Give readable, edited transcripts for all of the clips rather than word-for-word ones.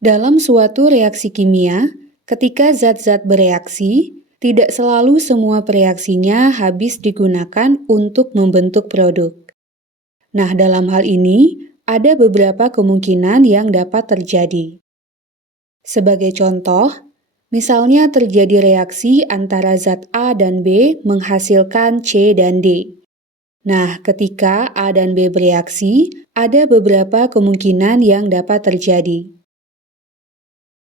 Dalam suatu reaksi kimia, ketika zat-zat bereaksi, tidak selalu semua reaksinya habis digunakan untuk membentuk produk. Nah, dalam hal ini, ada beberapa kemungkinan yang dapat terjadi. Sebagai contoh, misalnya terjadi reaksi antara zat A dan B menghasilkan C dan D. Nah, ketika A dan B bereaksi, ada beberapa kemungkinan yang dapat terjadi.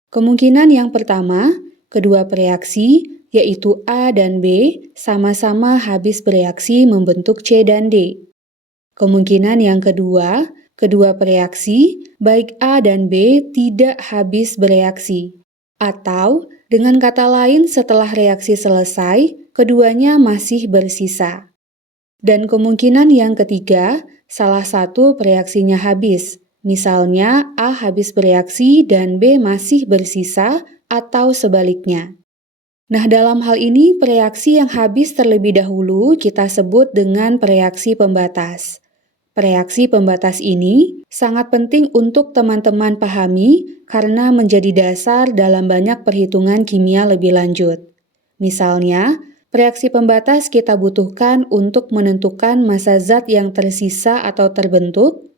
Kemungkinan yang pertama, kedua bereaksi, yaitu A dan B, sama-sama habis bereaksi membentuk C dan D. Kemungkinan yang kedua, kedua bereaksi, baik A dan B tidak habis bereaksi. Atau, dengan kata lain setelah reaksi selesai, keduanya masih bersisa. Dan kemungkinan yang ketiga, salah satu reaksinya habis. Misalnya A habis bereaksi dan B masih bersisa atau sebaliknya. Nah, dalam hal ini reaksi yang habis terlebih dahulu kita sebut dengan reaksi pembatas. Reaksi pembatas ini sangat penting untuk teman-teman pahami karena menjadi dasar dalam banyak perhitungan kimia lebih lanjut. Misalnya, reaksi pembatas kita butuhkan untuk menentukan massa zat yang tersisa atau terbentuk,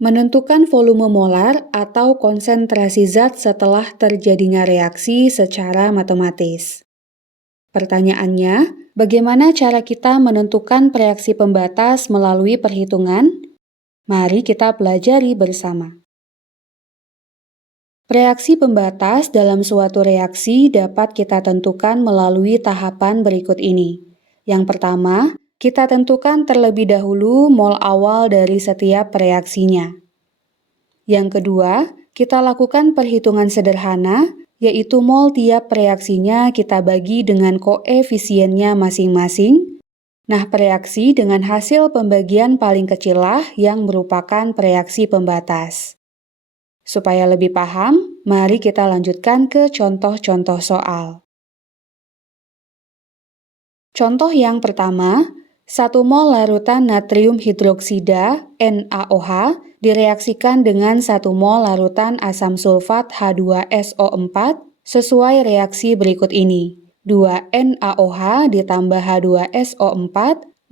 menentukan volume molar atau konsentrasi zat setelah terjadinya reaksi secara matematis. Pertanyaannya, bagaimana cara kita menentukan reaksi pembatas melalui perhitungan? Mari kita pelajari bersama. Reaksi pembatas dalam suatu reaksi dapat kita tentukan melalui tahapan berikut ini. Yang pertama, kita tentukan terlebih dahulu mol awal dari setiap reaksinya. Yang kedua, kita lakukan perhitungan sederhana, yaitu mol tiap reaksinya kita bagi dengan koefisiennya masing-masing. Nah, reaksi dengan hasil pembagian paling kecillah yang merupakan reaksi pembatas. Supaya lebih paham, mari kita lanjutkan ke contoh-contoh soal. Contoh yang pertama, 1 mol larutan natrium hidroksida NaOH direaksikan dengan 1 mol larutan asam sulfat H2SO4 sesuai reaksi berikut ini. 2 NaOH ditambah H2SO4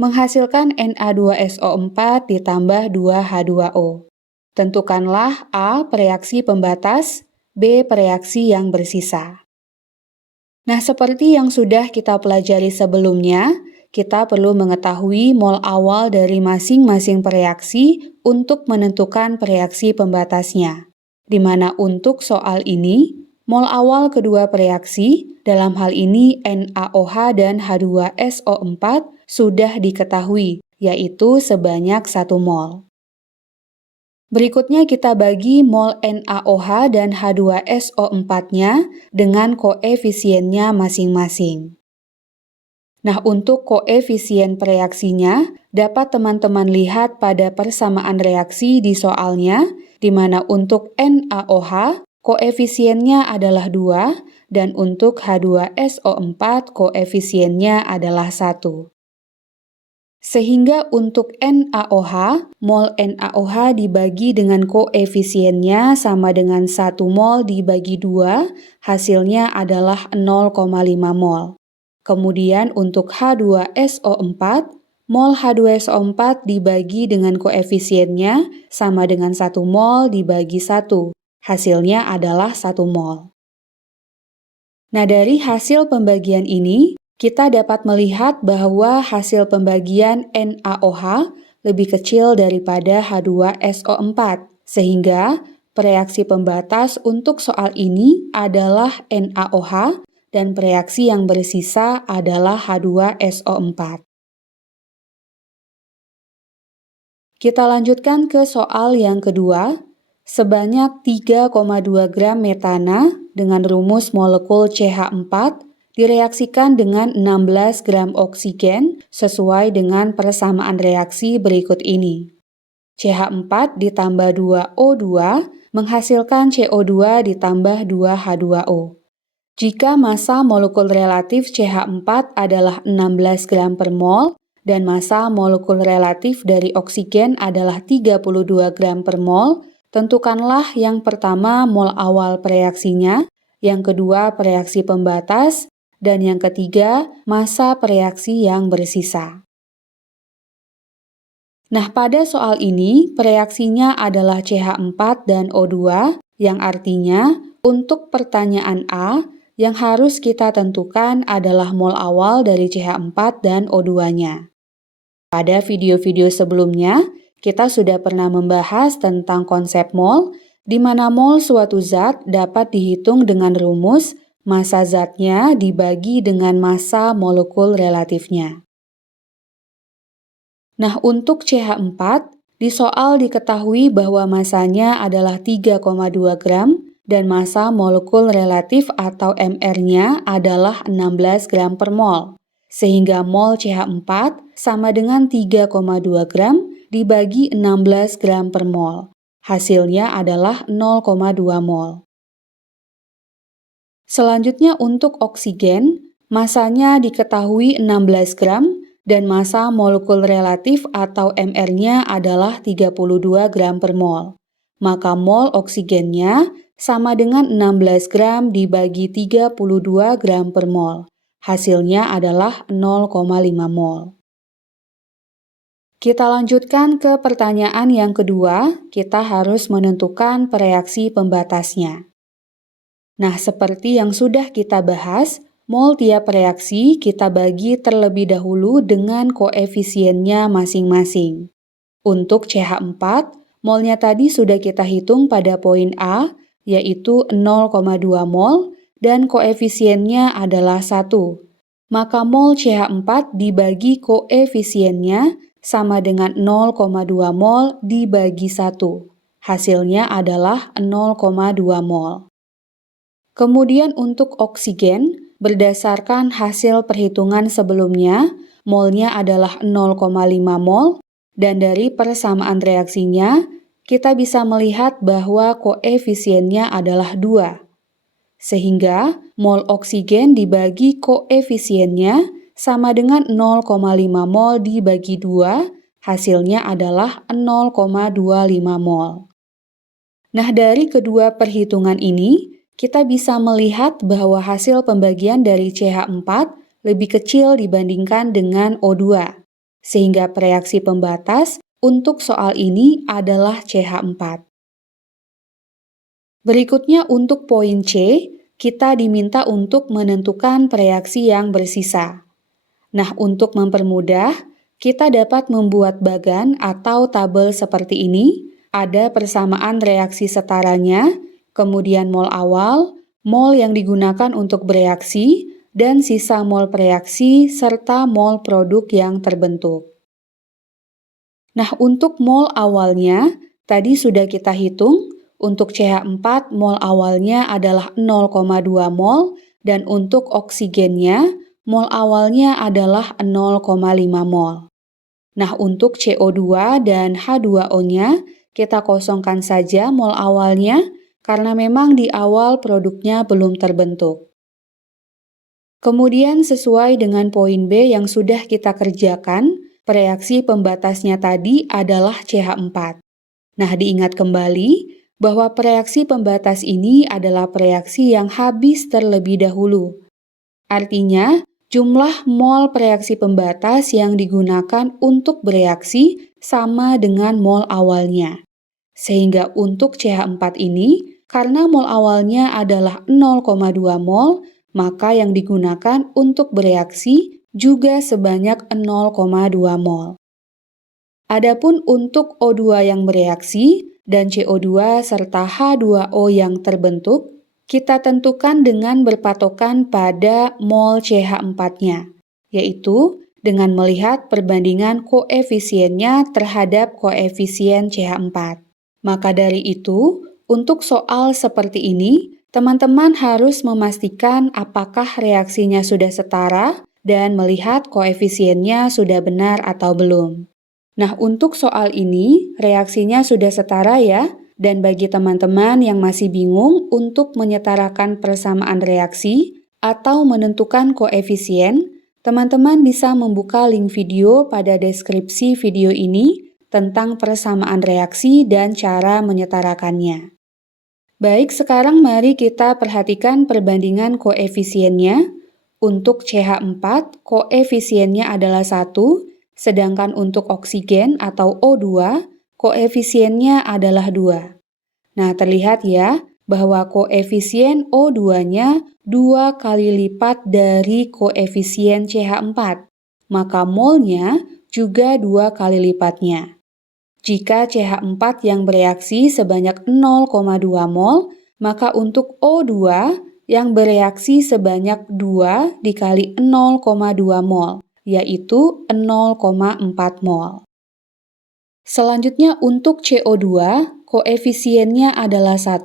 menghasilkan Na2SO4 ditambah 2 H2O. Tentukanlah A reaksi pembatas, B reaksi yang bersisa. Nah, seperti yang sudah kita pelajari sebelumnya, kita perlu mengetahui mol awal dari masing-masing reaksi untuk menentukan reaksi pembatasnya. Di mana untuk soal ini, mol awal kedua reaksi, dalam hal ini NaOH dan H2SO4, sudah diketahui, yaitu sebanyak 1 mol. Berikutnya kita bagi mol NaOH dan H2SO4-nya dengan koefisiennya masing-masing. Nah, untuk koefisien reaksinya dapat teman-teman lihat pada persamaan reaksi di soalnya, di mana untuk NaOH koefisiennya adalah 2 dan untuk H2SO4 koefisiennya adalah 1. Sehingga untuk NaOH, mol NaOH dibagi dengan koefisiennya sama dengan 1 mol dibagi 2, hasilnya adalah 0,5 mol. Kemudian untuk H2SO4, mol H2SO4 dibagi dengan koefisiennya sama dengan 1 mol dibagi 1, hasilnya adalah 1 mol. Nah, dari hasil pembagian ini, kita dapat melihat bahwa hasil pembagian NaOH lebih kecil daripada H2SO4, sehingga reaksi pembatas untuk soal ini adalah NaOH dan reaksi yang bersisa adalah H2SO4. Kita lanjutkan ke soal yang kedua. Sebanyak 3,2 gram metana dengan rumus molekul CH4 direaksikan dengan 16 gram oksigen sesuai dengan persamaan reaksi berikut ini. CH4 ditambah 2O2 menghasilkan CO2 ditambah 2H2O. Jika massa molekul relatif CH4 adalah 16 gram per mol dan massa molekul relatif dari oksigen adalah 32 gram per mol, tentukanlah yang pertama mol awal reaksinya, yang kedua reaksi pembatas, dan yang ketiga massa reaksi yang bersisa. Nah, pada soal ini reaksinya adalah CH4 dan O2, yang artinya untuk pertanyaan A, yang harus kita tentukan adalah mol awal dari CH4 dan O2-nya. Pada video-video sebelumnya, kita sudah pernah membahas tentang konsep mol, di mana mol suatu zat dapat dihitung dengan rumus massa zatnya dibagi dengan massa molekul relatifnya. Nah, untuk CH4, di soal diketahui bahwa massanya adalah 3,2 gram dan massa molekul relatif atau MR-nya adalah 16 gram per mol. Sehingga mol CH4 sama dengan 3,2 gram dibagi 16 gram per mol. Hasilnya adalah 0,2 mol. Selanjutnya untuk oksigen, massanya diketahui 16 gram dan massa molekul relatif atau MR-nya adalah 32 gram per mol. Maka mol oksigennya sama dengan 16 gram dibagi 32 gram per mol. Hasilnya adalah 0,5 mol. Kita lanjutkan ke pertanyaan yang kedua, kita harus menentukan reaksi pembatasnya. Nah, seperti yang sudah kita bahas, mol tiap reaksi kita bagi terlebih dahulu dengan koefisiennya masing-masing. Untuk CH4, molnya tadi sudah kita hitung pada poin A, yaitu 0,2 mol, dan koefisiennya adalah 1. Maka mol CH4 dibagi koefisiennya sama dengan 0,2 mol dibagi 1. Hasilnya adalah 0,2 mol. Kemudian untuk oksigen, berdasarkan hasil perhitungan sebelumnya, molnya adalah 0,5 mol, dan dari persamaan reaksinya, kita bisa melihat bahwa koefisiennya adalah 2. Sehingga mol oksigen dibagi koefisiennya sama dengan 0,5 mol dibagi 2, hasilnya adalah 0,25 mol. Nah, dari kedua perhitungan ini, kita bisa melihat bahwa hasil pembagian dari CH4 lebih kecil dibandingkan dengan O2, sehingga reaksi pembatas untuk soal ini adalah CH4. Berikutnya untuk poin C, kita diminta untuk menentukan reaksi yang bersisa. Nah, untuk mempermudah, kita dapat membuat bagan atau tabel seperti ini. Ada persamaan reaksi setaranya, kemudian mol awal, mol yang digunakan untuk bereaksi, dan sisa mol reaksi serta mol produk yang terbentuk. Nah, untuk mol awalnya, tadi sudah kita hitung, untuk CH4 mol awalnya adalah 0,2 mol, dan untuk oksigennya, mol awalnya adalah 0,5 mol. Nah, untuk CO2 dan H2O-nya, kita kosongkan saja mol awalnya, karena memang di awal produknya belum terbentuk. Kemudian sesuai dengan poin B yang sudah kita kerjakan, reaksi pembatasnya tadi adalah CH4. Nah, diingat kembali bahwa reaksi pembatas ini adalah reaksi yang habis terlebih dahulu. Artinya, jumlah mol reaksi pembatas yang digunakan untuk bereaksi sama dengan mol awalnya. Sehingga untuk CH4 ini, karena mol awalnya adalah 0,2 mol, maka yang digunakan untuk bereaksi juga sebanyak 0,2 mol. Adapun untuk O2 yang bereaksi dan CO2 serta H2O yang terbentuk, kita tentukan dengan berpatokan pada mol CH4-nya, yaitu dengan melihat perbandingan koefisiennya terhadap koefisien CH4. Maka dari itu, untuk soal seperti ini, teman-teman harus memastikan apakah reaksinya sudah setara dan melihat koefisiennya sudah benar atau belum. Nah, untuk soal ini, reaksinya sudah setara ya, dan bagi teman-teman yang masih bingung untuk menyetarakan persamaan reaksi atau menentukan koefisien, teman-teman bisa membuka link video pada deskripsi video ini tentang persamaan reaksi dan cara menyetarakannya. Baik, sekarang mari kita perhatikan perbandingan koefisiennya. Untuk CH4, koefisiennya adalah 1, sedangkan untuk oksigen atau O2, koefisiennya adalah 2. Nah, terlihat ya bahwa koefisien O2-nya 2 kali lipat dari koefisien CH4, maka molnya juga 2 kali lipatnya. Jika CH4 yang bereaksi sebanyak 0,2 mol, maka untuk O2 yang bereaksi sebanyak 2 dikali 0,2 mol, yaitu 0,4 mol. Selanjutnya untuk CO2, koefisiennya adalah 1,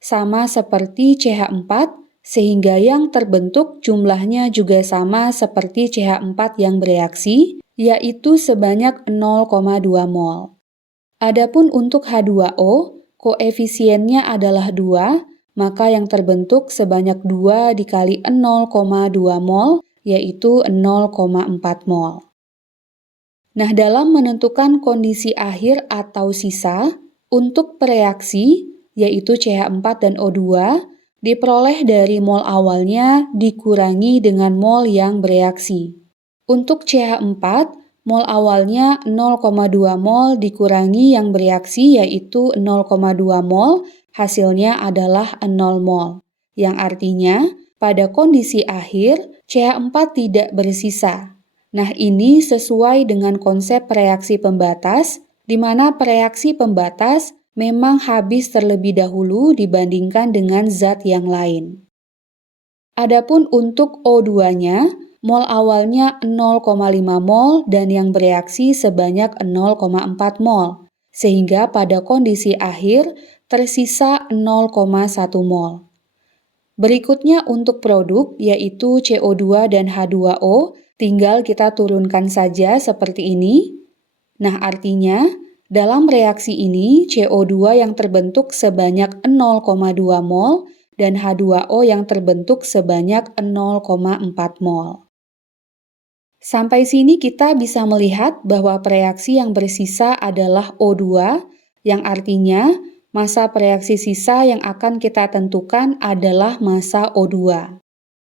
sama seperti CH4, sehingga yang terbentuk jumlahnya juga sama seperti CH4 yang bereaksi, yaitu sebanyak 0,2 mol. Adapun untuk H2O, koefisiennya adalah 2, maka yang terbentuk sebanyak 2 dikali 0,2 mol, yaitu 0,4 mol. Nah, dalam menentukan kondisi akhir atau sisa, untuk pereaksi, yaitu CH4 dan O2, diperoleh dari mol awalnya dikurangi dengan mol yang bereaksi. Untuk CH4, mol awalnya 0,2 mol dikurangi yang bereaksi yaitu 0,2 mol, hasilnya adalah 0 mol. Yang artinya, pada kondisi akhir, CH4 tidak bersisa. Nah, ini sesuai dengan konsep reaksi pembatas, di mana reaksi pembatas memang habis terlebih dahulu dibandingkan dengan zat yang lain. Adapun untuk O2-nya, mol awalnya 0,5 mol dan yang bereaksi sebanyak 0,4 mol, sehingga pada kondisi akhir tersisa 0,1 mol. Berikutnya untuk produk yaitu CO2 dan H2O, tinggal kita turunkan saja seperti ini. Nah, artinya dalam reaksi ini CO2 yang terbentuk sebanyak 0,2 mol dan H2O yang terbentuk sebanyak 0,4 mol. Sampai sini kita bisa melihat bahwa reaksi yang bersisa adalah O2, yang artinya massa reaksi sisa yang akan kita tentukan adalah massa O2.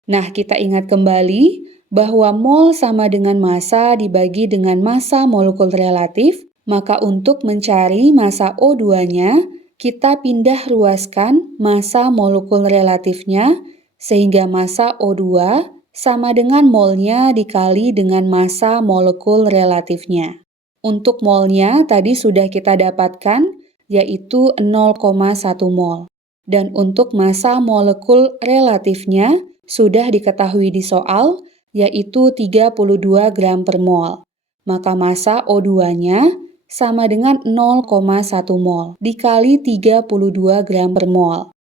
Nah, kita ingat kembali bahwa mol sama dengan massa dibagi dengan massa molekul relatif, maka untuk mencari massa O2-nya, kita pindah ruaskan massa molekul relatifnya, sehingga massa O2 sama dengan molnya dikali dengan massa molekul relatifnya. Untuk molnya tadi sudah kita dapatkan, yaitu 0,1 mol. Dan untuk massa molekul relatifnya sudah diketahui di soal, yaitu 32 gram per mol. Maka massa O2-nya sama dengan 0,1 mol dikali 32 gram per mol,